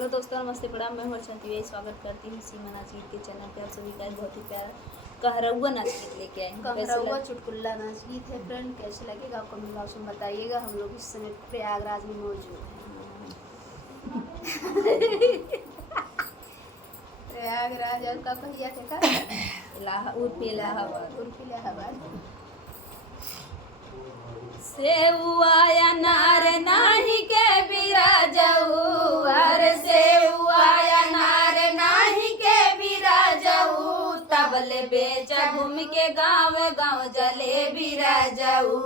Hello दोस्तों, नमस्ते, प्रणाम। मैं हूं अर्चना, स्वागत करती हूँ सीमा नाच गीत के चैनल पे। आप सभी का एक बहुत ही प्यारा कहरौआ नाच गीत लेके आए हैं। कहरौआ चुटकुला नाच गीत है फ्रेंड। कैसे लगेगा आपको कमेंट बॉक्स में बताइएगा। हम लोग इस समय प्रयागराज में मौजूद हैं। प्रयागराज और का कहिया थे का इलाहाबाद। सेउआ नार नाही के बिराजऊ, अरे सेउआ नार नाही के बिराजऊ, तबले बेचा घूम के गाँव गाँव जले बिराजऊ,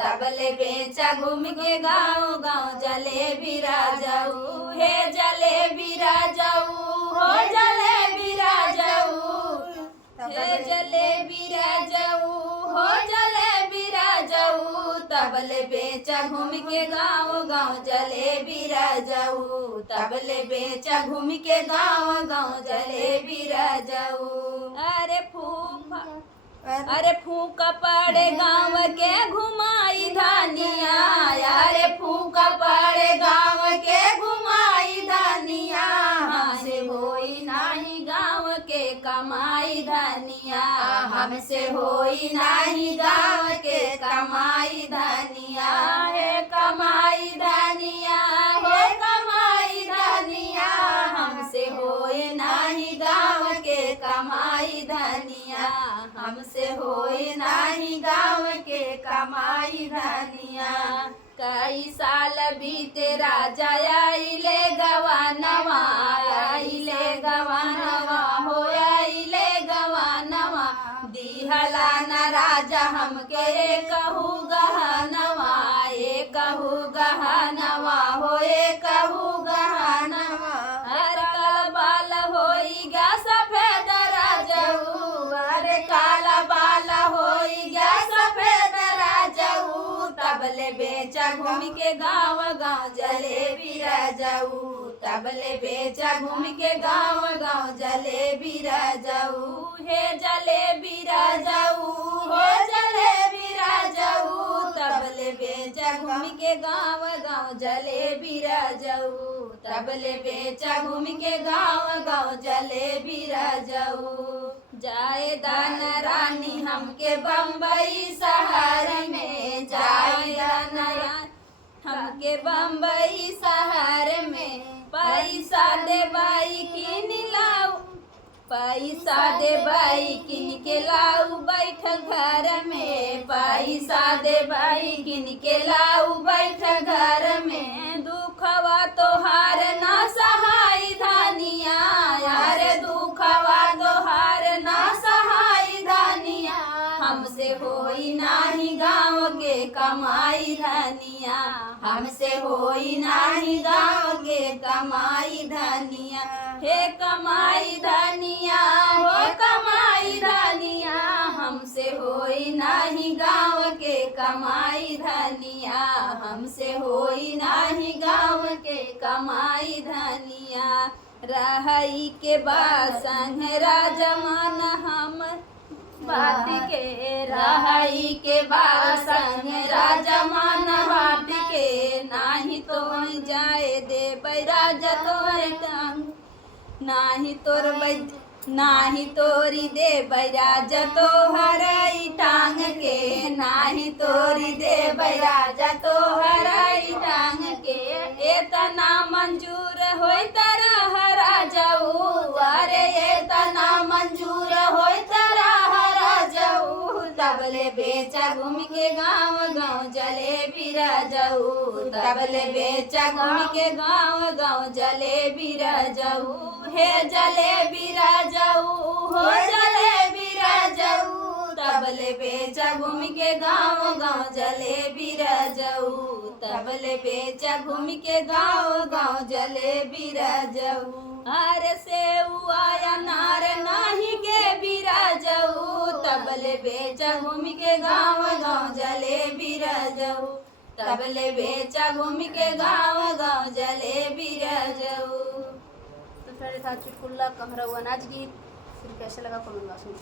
तबले बेचा घूम के गाँव गाँव जले बिराजऊ, हे जले बिराजऊ, हो जले बिराजऊ, हे जले बिराजऊ, हो जले बिराजऊ, तबले बेचा घूम के गाँव गाँव जले बिराजऊ, तबले बेचा घूम के गाँव गाँव जले बिराजऊ। अरे फूका पड़े गाँव के घुमाई धानिया, अरे फूका पड़े गाँव के घुमाई धानिया, हमसे होई नाही गाँव के कमाई धानिया, हमसे होई नाही गाँव के कमाई धानिया, हे कमाई धानिया, हे कमाई धानिया, हमसे होई नाही गाँव के कमाई धानिया, हमसे होई नाही गाँव के कमाई धानिया। कई साल बीते राजा आइले गवानवा, आइले गवानवा, हो आइले गवानवा, दिहला न राजा हमके कहू गहनवा, कहू गहनवा, हो कहू गहनवा, हर कल बाल होई गा सफेद राजऊ, अरे काला बाल होई गा सफेद राजऊ, तबले बेचा घूम के गाँव गाँव जलेबी राजऊ, तबले बेचा घूम के गाँव गाँव जलेबी राजऊ, हे जलेबी राजऊ, हो जलेबी राजऊ, तबले बेचा घूम के गाँव गाँव जलेबी राजऊ, तबले बेचा घूम के गाँव गाँव जलेबी राजऊ। जाए दान रानी हमके बम्बई शहर में, जाए दान हमके बम्बई शहर में, पैसा दे बाई किन लाऊ, पैसा दे बाई किन के लाऊ बैठ घर में, पैसा दे बाई किन के लाऊ बैठ घर में, दुखवा तोहार ना सहाय धानिया, यारे दुखवा तोहार ना सहाय धानिया, हमसे होई नाही गाँव के कमाई धानिया, हमसे होई नाही गाँव के कमाई धानिया, हे कमाई धानिया, हो कमाई धानिया, हमसे होई नाही गाँव के कमाई धानिया, हमसे होई नाही गाँव के कमाई धानिया। रहई के बासन राजमान हम बात के, रहई के बासन राजमान बात के, नाही तो जाए दे राजा तोर टांग, नाही तोरी दे बैराजा तो हराई टांग के, नाही तोरी दे बैराजा तो हराई टांग के, एतना मंजूर होई तरा हरा जाऊ, अरे एतना मंजूर होई तरा हरा जाऊ, तबले बेचा घूम के गाँव गाँव जलेबी राजऊ, तबले बेचा घूम के गाँव गाँव जलेबी राजऊ, हे जलेबी राजऊ, हो जलेबी राजऊ, तबले बेचा घूम के गाँव गाँव जलेबी राजऊ, तबले बेचा घूम के गाँव गाँव जलेबी राजऊ। अरे सेउआ नार नाही के बिराजऊ, तबले बेचा घूम के गाँव गाँव जलेबी राजऊ, तबले बेचा घूम के गाँव गाँव जलेबी राजऊ। तो फिर था चुटकुला कहरौआ नाच गीत। फिर कैसे लगा कमेंट बॉक्स में